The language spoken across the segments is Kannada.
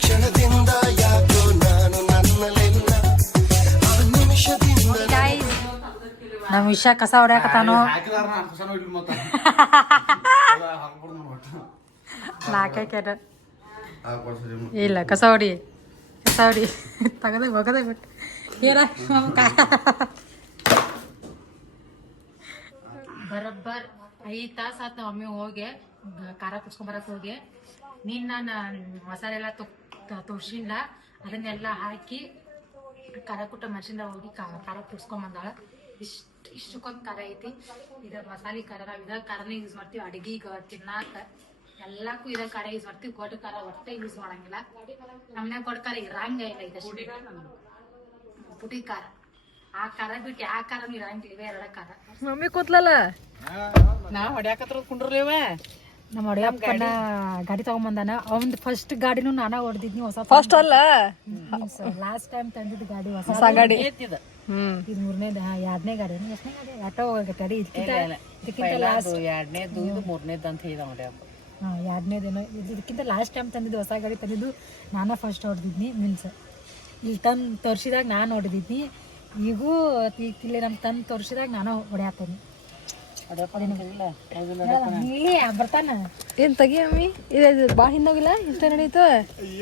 ಕ್ಷಣದಿಂದ ಯಾಕೋ ನಾನು ನನ್ನಲೆಲ್ಲ ಆ ನಿಮಿಷದಿಂದ ನಮ್ಮ ವಿಷ ಕಸ ಹೊಡ್ಯಾಕತ್ತಾನು ನಾಲ್ಕೈಕ್ಯಾರ ಇಲ್ಲ ಕಸ ಹೊಡಿ ತಗದ ಹೋಗದೆ ಬಿಟ್ಟು ಏನ ಬರಬ್ಬರ್ 5 ತಾಸು ಆತ ಒಮ್ಮೆ ಹೋಗಿ ಖಾರ ಕುಡ್ಸ್ಕೊಂಬರಕ್ ಹೋಗಿ ನೀನ್ ನಾನು ಮಸಾಲೆ ಎಲ್ಲ ತೋರ್ಸಿಲ್ಲ ಅದನ್ನೆಲ್ಲ ಹಾಕಿ ಖಾರ ಕುಟ್ಟ ಮಷಿನ್ದಾಗ ಹೋಗಿ ಖಾರ ಕುಡ್ಸ್ಕೊಂಬಂದಾಳ. ಇಷ್ಟಕ್ಕೊಂದು ಖಾರ ಐತಿ. ಇದ ಮಸಾಲೆ ಖಾರ ನಾವ್ ಇದ ಖಾರನೇ ಯೂಸ್ ಮಾಡ್ತೀವಿ ಅಡಿಗೆಗ ತಿನ್ನಾಕ ಎಲ್ಲಕ್ಕೂ ಇದ ಖಾರ ಯೂಸ್ ಮಾಡ್ತೀವಿ. ಗೊಡ್ಡ ಖಾರ ಒಟ್ಟೆ ಯೂಸ್ ಮಾಡಂಗಿಲ್ಲ. ನಮ್ಮನ್ಯಾಗ ಗೊಡ್ಡ ಖಾರ ಇರಂಗ ಇಲ್ಲ. ಇದಷ್ಟೇ ಪುಟಿ ಖಾರ. ಆ ಖಾರ ಬಿಟ್ಟು ಯಾವ ಖಾರನು ಇರಂಗಿಲ್ಲ. ಇವೆ 2 ಖಾರ. ಮಮ್ಮಿ ಕೂತ್ಲಲ್ಲ ನಾ ಹೊಡ್ಯಾಕತ್ರ ಕುಂಡ್ರಲೇವ ನಮ್ಮ ಹೊಡೆಯಪ್ಪನ ಗಾಡಿ ತಗೊಂಬಂದಾನ. ಅವ್ನ್ ಫಸ್ಟ್ ಗಾಡಿನೂ ನಾನಾ ಹೊಡೆದಿದ್ನಿ. ಹೊಸ ಫಸ್ಟ್ ಅಲ್ಲ ಲಾಸ್ಟ್ ಟೈಮ್ ತಂದಿದ್ ಗಾಡಿ ಹೊಸ ಗಾಡಿ. ಇದು 3ನೇದ 2ನೇ ಗಾಡಿ. ಎಷ್ಟನೇ ಗಾಡಿ ಆಟೋ ಗಾಡಿ ಇದಕ್ಕಿಂತ ಲಾಸ್ಟ್ 2ನೇದು ಇದು 3ನೇದು ಅಂತ ಹೇಳಿದ ಹೊಡ್ಯಪ್ಪ. 2ನೇದೇನೋ ಇದಕ್ಕಿಂತ ಲಾಸ್ಟ್ ಟೈಮ್ ತಂದಿದ್ದು ಹೊಸ ಗಾಡಿ ತಂದಿದ್ದು ನಾನಾ ಫಸ್ಟ್ ಹೊಡೆದಿದ್ನಿ. ಮೀನ್ಸ್ ಇಲ್ಲಿ ತಂದು ತೋರಿಸಿದಾಗ ನಾನು ಹೊಡೆದಿದ್ನಿ. ಈಗೂ ಇಲ್ಲಿ ನಮ್ಗೆ ತಂದು ತೋರಿಸಿದಾಗ ನಾನು ಹೊಡೆಯತ್ತೇನೆ. ಬರ್ತಾನ ಏನ್ ತೆಗಿ ಅಮ್ಮಿ ಇದು ಬಾ ಹಿಂದೋಗಿಲ್ಲ ಇಷ್ಟ ನಡೀತು.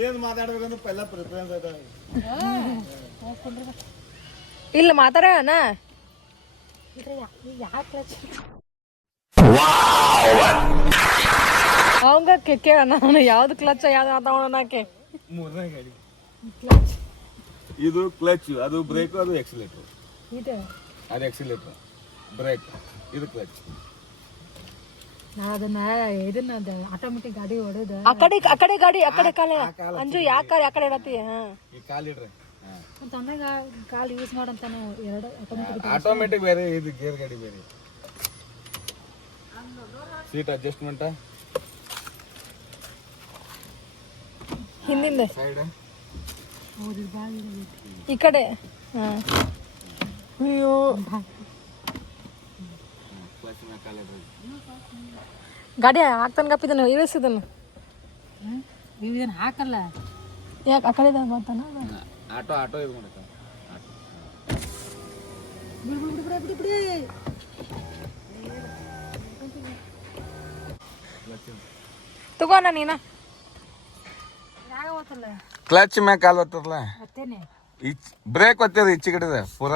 ಏನ್ ಮಾತಾಡ್ಬೇಕಂದ್ರೆ ಪೈಲ ಪ್ರಿಫರೆನ್ಸ್ ಆಯ್ತಾ ಇಲ್ಲ ಮಾತಾಡೋಣ. ಅವಂಗ ಕೇಳ ನಾನು ಯಾವ್ದು ಕ್ಲಚ್ ಯಾವ್ದು ಆತಾವಣಕ್ಕೆ. 3ನೇ ಗಾಡಿ ಇದು ಕ್ಲಚ್, ಅದು ಬ್ರೇಕ್, ಅದು ಎಕ್ಸಿಲೇಟರ್. ಇದು ಅದು ಎಕ್ಸಿಲೇಟರ್, ಬ್ರೇಕ್, ಇದು ಕ್ಲಚ್. ಅದನ್ನ ಇದನ್ನ ಆಟೋಮೆಟಿಕ್ ಗಾಡಿ ಹೊಡೆದ ಆ ಕಡೆ ಗಾಡಿ ಆ ಕಡೆ ಕಾಲ ಅಂಜು ಯಾಕೆ ಆ ಕಡೆ ಇಡತಿ. ಈ ಕಾಲಿಡ್ರೆ ತನ್ನಾಗ ಕಾಲ್ ಯೂಸ್ ಮಾಡಂತ ನಾವು 2 ಆಟೋಮೆಟಿಕ್ ಬೇರೆ, ಇದು ಗೇರ್ ಗಾಡಿ ಬೇರೆ. ಸೀಟ್ ಅಡ್ಜಸ್ಟ್ಮೆಂಟ್ ಹಿಂದಿಂದ ಸೈಡ್ ಈ ಕಡೆ. ಅಯ್ಯೋ ಕ್ಲಚ್ ಮೇಲೆ ಕಾಲಿಡ್ರೆ ಗಾಡಿ ಹಾಕ್ತಾನ ಗಪ್ಪಿದನು ಇಳಿಸಿದನು. ಇದನ್ನ ಹಾಕಲ್ಲ ಯಾಕೆ ಆ ಕಡೆ ಬರ್ತಾನ. ಆಟೋ ಇದು ಮಾಡುತ್ತೆ. ತಗೋಣ ನೀನ ಕ್ಲಚ್ ಮ್ಯಾಗ ಕಾಲ್ ಒತ್ತರಲ್ಲ, ಮತ್ತೇನೆ ಬ್ರೇಕ್ ಒತ್ತದ ಈಚೆ ಕಡೆದ ಪೂರ.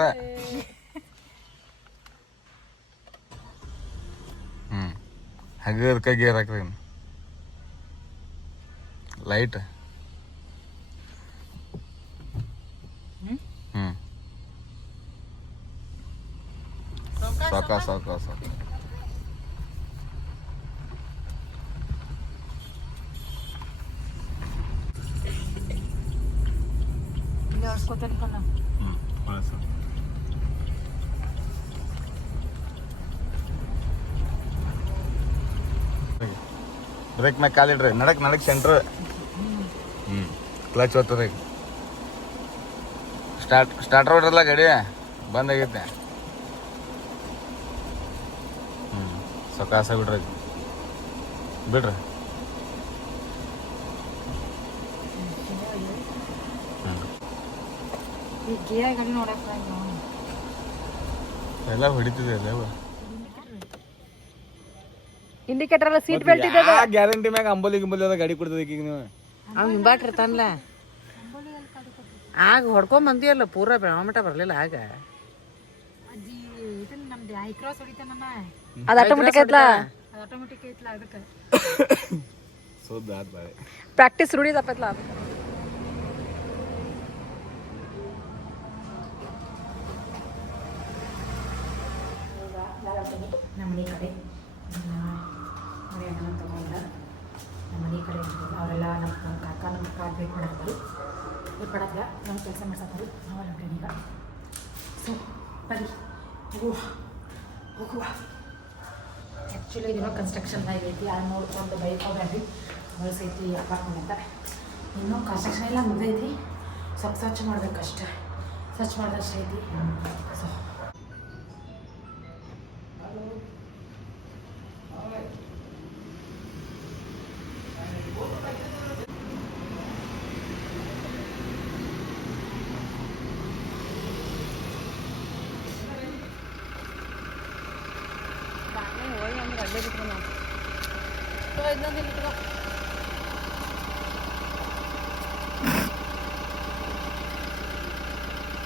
ಹಗರ್ಕ ಗೇರ್ ಹಾಕ್ರಿ. ಲೈಟ್ ಸಾಕ ಬ್ರೇಕ್ ಮ್ಯಾಗ ಕಾಲಿಡ್ರಿ. ನಡಕ್ ಸೆಂಟ್ರ್. ಕ್ಲಚ್ ಒತ್ತದ್ರಿ. ಸ್ಟಾರ್ಟರ್ ಹೊಡ್ರಲ್ಲ, ಗಾಡಿ ಬಂದಾಗೈತೆ. ಸಕಾಸ ಬಿಡ್ರಿ. ಎಲ್ಲ ಹೊಡಿತಿದೆ ಅಲ್ಲ. ಇಂಡಿಕೇಟರ್ ಎಲ್ಲ ಸೀಟ್ ಬೆಲ್ಟ್ ಇದೆ. ಗ್ಯಾರಂಟಿ ಮ್ಯಾಗ ಅಂಬೋಲಿ ಅದ ಗಾಡಿ ಕೊಡ್ತದ ಈಗ ನೀವು. ಅವ್ ಹಿಂಬಾಟ್ರಿ ತಾನ್ಲ ಆಗ ಹೊಡ್ಕೊಂಡ್ ಬಂದಿಯಲ್ಲ ಪೂರ ಬೆಳಮಟ ಬರ್ಲಿಲ್ಲ. ಆಗ ಅದು ಆಟೋಮೆಟಿಕ್ ಐತ್ಲ. ಆಟೋಮೆಟಿಕ್ ಐತ್ಲ. ಅದಕ್ಕೆ ಪ್ರಾಕ್ಟೀಸ್ ರೂಢಿ ತಪ್ಪೈತ್ಲ. ಅದಕ್ಕೆ ನಮ್ಮ ಮನೆ ಕಡೆ ಮನೆಯನ್ನ ತಗೊಂಡ ನಮ್ಮ ಮನೆ ಕಡೆ ಅವರೆಲ್ಲ ನಮ್ಮ ಕಾಕ ನಮ್ಮ ಕಾರ್ ವೇಟ್ ಮಾಡತ್ತಾರೆ. ವೇಟ್ ಮಾಡತ್ಲ ನಮ್ಮ ಕೆಲಸ ಮಾಡ್ಸತ್ತಾರೆ. ನಾವೆಲ್ಲ ಈಗ ಸೊ ಬರೀ ಹೋಗುವ. ಆ್ಯಕ್ಚುಲಿ ಇದೇನೋ ಕನ್ಸ್ಟ್ರಕ್ಷನ್ದಾಗ ಐತಿ. ಅದು ನೋಡ್ಕೊಂಡು ಬೈಕ್ ಹೋಗ್ರಿ ಹೊಲಸೈತಿ ಅಪಾರ್ಟ್ಮೆಂಟ್ ಅಂತ. ಇನ್ನೂ ಕನ್ಸ್ಟ್ರಕ್ಷನ್ ಎಲ್ಲ ಮುಗ್ದೈತಿ. ಸ್ವಚ್ಛ ಮಾಡ್ಬೇಕಷ್ಟೆ. ಸ್ವಚ್ಛ ಮಾಡಿದಷ್ಟು ಐತಿ. ಸೊ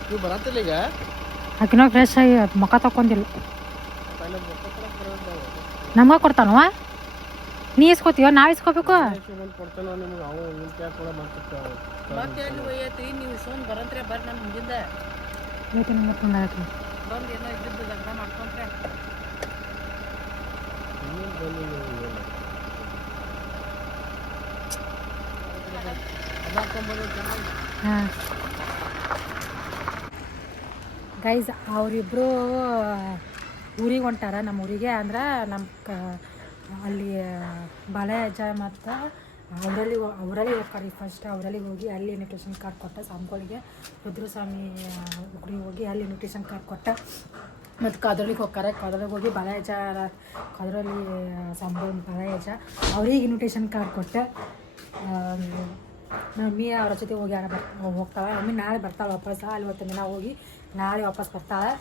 ನೀವು ಬರತ್ತಿಲ್ಲ ಈಗ ಆಕಿನೋ ಫ್ರೆಶ್ ಆಗಿ ಮುಖ ತಕ್ಕೊಂದಿಲ್ಲ ನಮ್ಗೆ ಕೊಡ್ತಾನವ ನೀ ಇಸ್ಕೋತೀವ ನಾವು ಇಸ್ಕೋಬೇಕು ಕೊಡ್ತಾನ ನಿಮ್ಗೆ ಅವು ಕ್ಯಾಕ್ ಕೂಡ ಮಾಡ್ತಿರ್ತಾವೆ ಮತ್ತೆ ಎಲ್ಲಿ ಒಯ್ಯತ್ರಿ ನೀವು ಇಸ್ಕೊಂಡ್ ಬರಂತ್ರೆ ಬರ್ರಿ ನಮ್ಮ ಮುಂದಿಂದ ಬಂದು ಏನೋ ಇದ್ದಿದ್ದು ಜಗಳ ಮಾಡ್ಕೊಂಡ್ರೆ ಹಾಂ ಗೈಸ್ ಅವರಿಬ್ಬರು ಊರಿಗೆ ಹೊಂಟಾರ ನಮ್ಮ ಊರಿಗೆ ಅಂದ್ರೆ ನಮ್ಮ ಅಲ್ಲಿ ಬಾಳೆಯಜ್ಜ ಮತ್ತು ಅವರಲ್ಲಿ ಹೋಗ್ತಾರೆ ಫಸ್ಟ್ ಅವರಲ್ಲಿ ಹೋಗಿ ಅಲ್ಲಿ ಇನ್ವಿಟೇಷನ್ ಕಾರ್ಡ್ ಕೊಟ್ಟ ಸ್ವಾಮಿಗಳಿಗೆ ರುದ್ರಸ್ವಾಮಿ ಗುಡಿಗೆ ಹೋಗಿ ಅಲ್ಲಿ ಇನ್ವಿಟೇಷನ್ ಕಾರ್ಡ್ ಕೊಟ್ಟ ಮತ್ತು ಕದ್ರಳಿಗೆ ಹೋಗ್ತಾರೆ ಕದ್ರಳಿಗೆ ಹೋಗಿ ಬಾಳೆಯಜ್ಜ ಕದ್ರಲ್ಲಿ ಸ್ವಾಮಿಗಳು ಬಾಳೆಯಜ್ಜ ಅವ್ರಿಗೆ ಇನ್ವಿಟೇಷನ್ ಕಾರ್ಡ್ ಕೊಟ್ಟ ಮಮ್ಮಿ ಅವ್ರ ಜೊತೆ ಹೋಗಿ ಹೋಗ್ತಾಳೆ ಮಮ್ಮಿ ನಾಳೆ ಬರ್ತಾಳೆ ವಾಪಸ್ ಅಲ್ಲಿ ಹೊತ್ತು ದಿನ ಹೋಗಿ ನಾಳೆ ವಾಪಸ್ ಬರ್ತಾಳೆ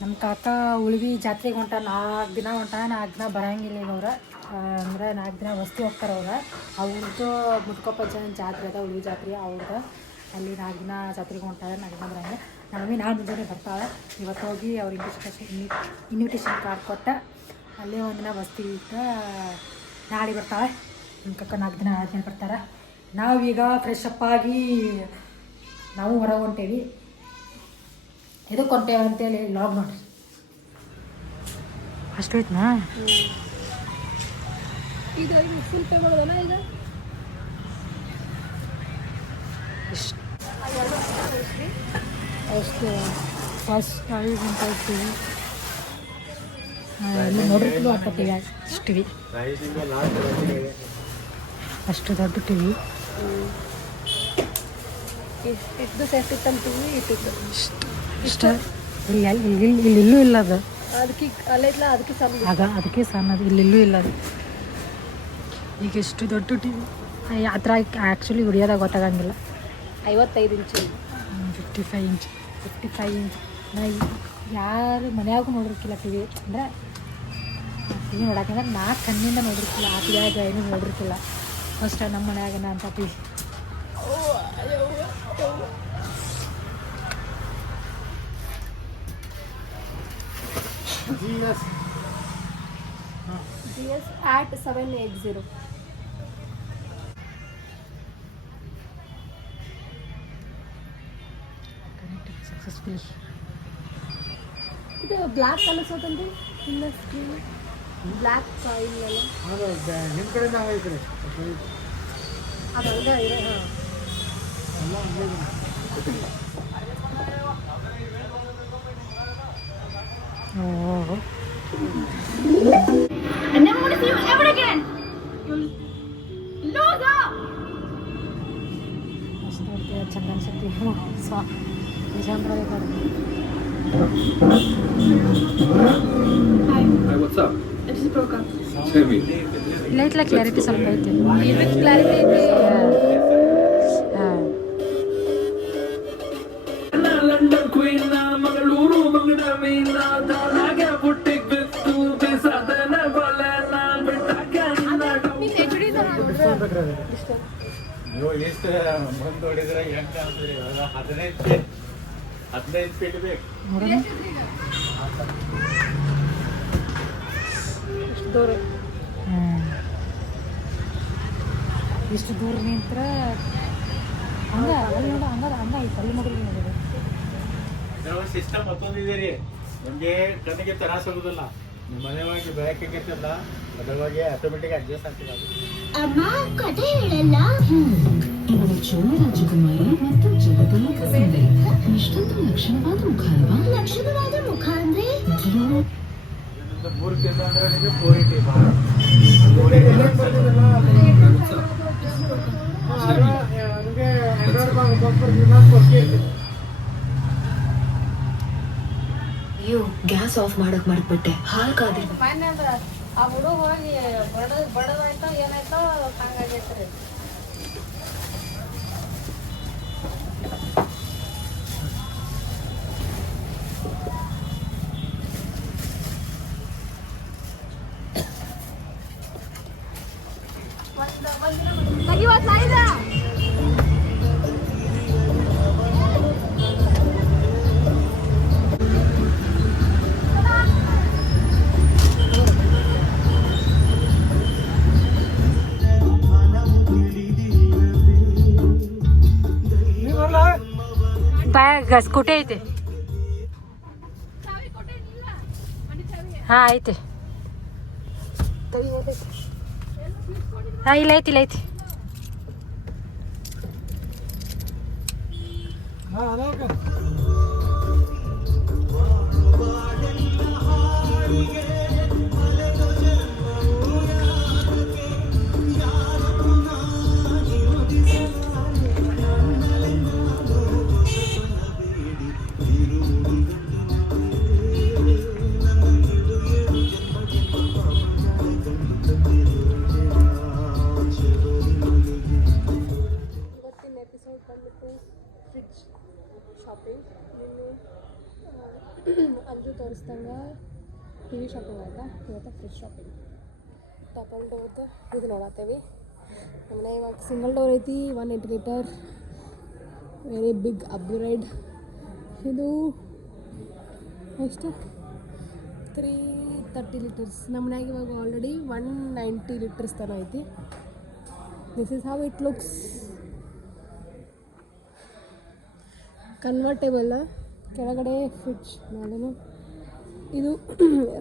ನಮ್ಮ ಕಾಕ ಉಳ್ವಿ ಜಾತ್ರೆಗೆ ಹೊಂಟ 4 ದಿನ ಹೊಂಟ 4 ದಿನ ಬರೋಂಗಿಲ್ಲ ಈಗ ಅವ್ರು ಅಂದರೆ 4 ದಿನ ವಸ್ತಿ ಹೋಗ್ತಾರೆ ಅವ್ರದ್ದು ಮುಟ್ಕೊಪ್ಪ ಜನ ಜಾತ್ರೆ ಅದ ಉಳ್ವಿ ಜಾತ್ರೆ ಅವ್ರದ್ದು ಅಲ್ಲಿ 4 ದಿನ ಜಾತ್ರೆಗೆ ಹೊಂಟಾಳೆ 4 ದಿನ ಬರೋಂಗಿಲ್ಲ ನಮ್ಮ ಮಮ್ಮಿ ನಾಳೆ ಮುಂಜಾನೆ ಬರ್ತಾಳೆ ಇವತ್ತು ಹೋಗಿ ಅವ್ರ ಇನ್ವಿಟೇಷನ್ ಕಾರ್ಡ್ ಕೊಟ್ಟ ಅಲ್ಲೇ ಒಂದು ದಿನ ವಸ್ತಿ ಇಟ್ಟು ನಾಳೆ ಬರ್ತಾಳೆ ನಮ್ಮ ಕಾಕ 4 ದಿನ ಆದ್ಮೇಲೆ ಬರ್ತಾರೆ ನಾವೀಗ ಫ್ರೆಶ್ ಅಪ್ ಆಗಿ ನಾವು ಹೊರಗೆ ಹೊಂಟೇವಿ ಇದಕ್ಕೆ ಹೊಂಟೇವೆ ಅಂತೇಳಿ ಲಾಗ್ ನೋಡ್ರಿ ಅಷ್ಟು ಐತ್ನಾ ಈಗ ಫುಲ್ ತಗೊಳ್ಳೋದನ ಈಗ ಅಷ್ಟು ಫಸ್ಟ್ 5 ಗಂಟೆ ಇರ್ತೀವಿ ನೋಡಿರ್ತೀವಿ ಹಾಕೋತೀವಿ ಅಷ್ಟಿವಿ ಅಷ್ಟು ದೊಡ್ಡ ಟಿವಿ ಎಷ್ಟು ಸೆಟ್ ಇತ್ತಂತೀವಿ ಇಟ್ಟಿತ್ತು ಇಷ್ಟ ಇಲ್ಲೂ ಇಲ್ಲ ಅದು ಅದಕ್ಕೆ ಅಲ್ಲೈತ್ಲ ಅದಕ್ಕೆ ಸಣ್ಣ ಅದಕ್ಕೆ ಸಣ್ಣದು ಇಲ್ಲೂ ಇಲ್ಲ ಅದು ಈಗ ಎಷ್ಟು ದೊಡ್ಡ ಟಿವಿ ಆ ಥರ ಆ್ಯಕ್ಚುಲಿ ಹಿಡಿಯೋದಾಗ ಗೊತ್ತಾಗಂಗಿಲ್ಲ 55 ಇಂಚು 55 ಇಂಚ್ ನಾ ಯಾರು ಮನ್ಯಾಗೂ ನೋಡಿರ್ಕಿಲ್ಲ ಟಿವಿ ಅಂದರೆ ಟಿವಿ ನೋಡೋಕಂದ್ರೆ 4 ಕಣ್ಣಿಂದ ನೋಡಿರ್ಕಿಲ್ಲ ಆ ಟಿವಿಯಾಗ ಏನೂ ನೋಡಿರ್ಕಿಲ್ಲ ಫಸ್ಟ್ ನಮ್ಮ ಮನ್ಯಾಗನ ಅಂತ ಟಿವಿ GS at 780 ಸಕ್ಸಸ್ಫುಲಿ ಇದು ಬ್ಲ್ಯಾಕ್ ಕಲಿಸೋದಂದ್ರೆ ಇಲ್ಲ ಸ್ಕ್ರೀನ್ ಬ್ಲ್ಯಾಕ್ ಇಲ್ಲಲ್ಲ ನಿಮ್ಮ ಕಡೆ ನಾವು ಈ ಕಡೆ ಅದು ಹಂಗೆ ಇದೆ ಓಹೋ I never want to see you ever again. You loser. ಮಸ್ತ್ ನೋಡ್ತೀವಿ ಚಂದ ಅನ್ಸುತ್ತೆ December Hi, what's up? I just broke up. Tell me. ಇಲ್ಲ ಐತ್ಲ ಕ್ಲಾರಿಟಿ ಸ್ವಲ್ಪ ಐತಿ With clarity ಐತಿ. ಹಾಂ ಲಂಡನ್ ಕ್ವೀನ್ ಮಂಗಳೂರು ಮಂಗಡ ಮೀನ ದಾಳಾಗ ಬುಟ್ಟಿಗೆ ಬಿತ್ತು ಬಿಸಾದನ ಬಲನ ಬಿಟ್ಟಾಕ ನೀನ್ HD ತರ ನೀವು ಇಷ್ಟು ಮುಂದೆ ಹೊಡಿದ್ರೆ ಹೆಂಗೆ ಕಾಣ್ತೀರಿ 15 ಫೀಟ್ ಬೇಕು ನೋಡೋಣ ಇಷ್ಟು ದೂರ ಇಷ್ಟು ದೂರ ನಿಂತ್ರ ಹಂಗ ಅಲ್ಲಿ ನೋಡ ಹಂಗ ಐತೆ ಅಲ್ಲಿ ನೋಡ್ರಿ ನೋಡಿರಿ ಸಿಸ್ಟಮ್ ಮತ್ತೊಂದಿದೆ ರೀ ನಿಮಗೆ ಕಣ್ಣಿಗೆ ತ್ರಾಸ ಆಗೋದಿಲ್ಲ ನಿಮ್ಮ ಮನೆಯೊಳಗೆ ಬೆಳಕಿಗೆತ್ತಲ್ಲ ಅದರೊಳಗೆ ಆಟೋಮೆಟಿಕ್ ಅಡ್ಜಸ್ಟ್ ಆಗ್ತದೆ ಅದು ಅಮ್ಮ ಕಥೆ ಹೇಳಲ್ಲ ಇವಳು ಚೋಳ ರಾಜಕುಮಾರಿ ಮತ್ತು ಜಗದೊಳಗ ಸುಂದರಿ ಇಷ್ಟೊಂದು ಲಕ್ಷಣವಾದ ಮುಖ ಅಲ್ವಾ ಲಕ್ಷಣವಾದ ಮುಖ ಅಂದ್ರೆ ಮೊದಲು 3 ಕೆಜಿ ಅಂದ್ರೆ ನಿಮಗೆ 480 ಅಯ್ಯೋ ಗ್ಯಾಸ್ ಆಫ್ ಮಾಡಕ್ ಮರ್ತ್ಬಿಟ್ಟೆ ಹಾಲ್ ಕಾದಿರ್ಬೇಕು ಫೈನ್ ಅಂದ್ರೆ ಆ ಹುಡುಗ ಹೋಗಿ ಬಡದಾಯ್ತೋ ಏನಾಯ್ತೋ ಹಂಗಾಗೈತ್ರಿ ಬ್ಯಾಗ್ ಸ್ಕೂಟಿ ಐತೆ. ಹಾ ಐತೆ. ಹಾ ಇಲ್ಲ ಐತಿ ಇಲ್ಲ ಐತಿ. ಇವತ್ತಿನ ಎಪಿಸೋಡ್ ಬಂದ್ಬಿಟ್ಟು ಫ್ರಿಡ್ಜ್ ಶಾಪಿಂಗ್. ನಿನ್ನೆ ಅಂಜು ತೋರಿಸ್ದಂಗೆ ಟಿ ವಿ ಶಾಪಿಂಗ್ ಆಯ್ತಾ, ಇವತ್ತು ಫ್ರಿಡ್ಜ್ ಶಾಪಿಂಗ್. ಡಬಲ್ ಡೋರ್ದು ಇದು ನೋಡತ್ತೇವಿ. ನಮ್ಮನೆ ಇವಾಗ ಸಿಂಗಲ್ ಡೋರ್ ಐತಿ, 180 ಲೀಟರ್, ವೆರಿ ಬಿಗ್ ಅಪ್ಗ್ರೇಡ್. ಇದು ಎಷ್ಟು 330 ಲೀಟರ್ಸ್. ನಮ್ಮ ಮನ್ಯಾಗ ಇವಾಗ ಆಲ್ರೆಡಿ 190 ಲೀಟರ್ಸ್ ತನಕ ಐತಿ. This is how it looks. Convertible, ಕೆಳಗಡೆ ಫ್ರಿಡ್ಜ್ ಮೇಲೂ ಇದು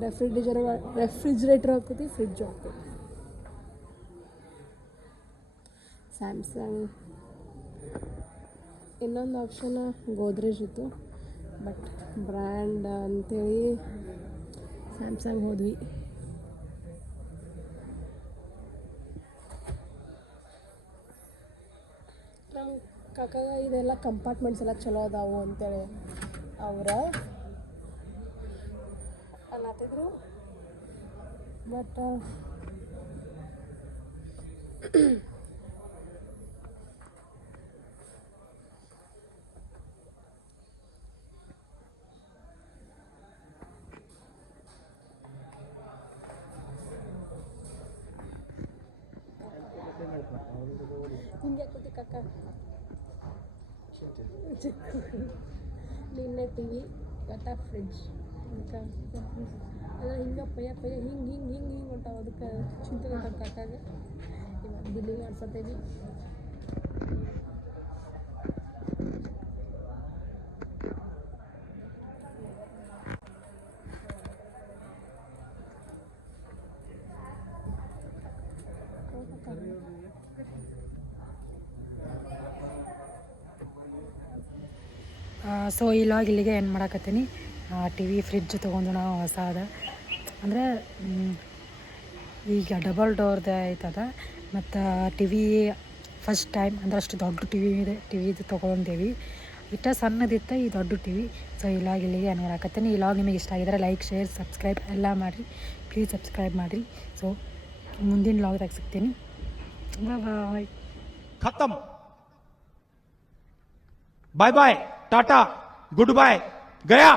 ರೆಫ್ರಿಜರೇಟರ್ ಆಗ್ತೈತಿ, ಫ್ರಿಡ್ಜ್ ಆಗ್ತೈತಿ. ಸ್ಯಾಮ್ಸಂಗ್. ಇನ್ನೊಂದು ಆಪ್ಷನ್ ಗೋದ್ರೇಜ್ ಇತ್ತು, ಬಟ್ ಬ್ರ್ಯಾಂಡ್ ಅಂತೇಳಿ ಸ್ಯಾಮ್ಸಂಗ್ ಹೋದ್ವಿ. ನಮ್ಮ ಕಾಕಾಗ ಇದೆಲ್ಲ ಕಂಪಾರ್ಟ್ಮೆಂಟ್ಸ್ ಎಲ್ಲ ಚಲೋ ಅದಾವು ಅಂತೇಳಿ ಅವರ ಅನ್ನತ್ತಿದ್ರು. ಬಟ್ ಹಿಂಗೆ ಕೊಟ್ಟು ಕಾಕ ನಿನ್ನೆ ಟಿ ವಿ ಇವತ್ತ ಫ್ರಿಡ್ಜ್ ಅದಕ್ಕೆ ಅದ್ರ ಹಿಂಗೆ ಪಯ್ಯ ಹಿಂಗೆ ಹೊಂಟಾವ. ಅದಕ್ಕೆ ಚಿಂತೆ ಗೊತ್ತಾಗ ಕಾಕಾಗ ಇವಾಗ ಬಿಲ್ಲಿಂಗ್ ಆಡ್ಸತ್ತೇವಿ. ಸೊ ಇಲ್ಲಾಗ ಇಲ್ಲಿಗೆ ಏನು ಮಾಡಕತ್ತೀನಿ. ಟಿ ವಿ ಫ್ರಿಡ್ಜ್ ತೊಗೊಂಡು ನಾವು ಹೊಸ ಅದ ಅಂದರೆ ಈಗ ಡಬಲ್ ಡೋರ್ದು ಐತದ. ಮತ್ತು ಟಿ ವಿ ಫಸ್ಟ್ ಟೈಮ್ ಅಂದ್ರೆ ಅಷ್ಟು ದೊಡ್ಡ ಟಿ ವಿ ಇದೆ, ಟಿ ವಿದು ತೊಗೊಂಡೇವಿ. ಇಷ್ಟ ಸಣ್ಣದಿತ್ತು ಈ ದೊಡ್ಡ ಟಿ ವಿ. ಸೊ ಇಲ್ಲಾಗ ಇಲ್ಲಿಗೆ ಏನು ಮಾಡಕತ್ತೀನಿ. ಈ ಲಾಗ್ ನಿಮಗೆ ಇಷ್ಟ ಆಗಿದ್ರೆ ಲೈಕ್, ಶೇರ್, ಸಬ್ಸ್ಕ್ರೈಬ್ ಎಲ್ಲ ಮಾಡಿರಿ. ಪ್ಲೀಸ್ ಸಬ್ಸ್ಕ್ರೈಬ್ ಮಾಡಿರಿ. ಸೊ ಮುಂದಿನ ಲಾಗ್ದಾಗ ಸಿಗ್ತೀನಿ. ಬಾಯ್. खत्म. Bye bye, tata, goodbye, गया.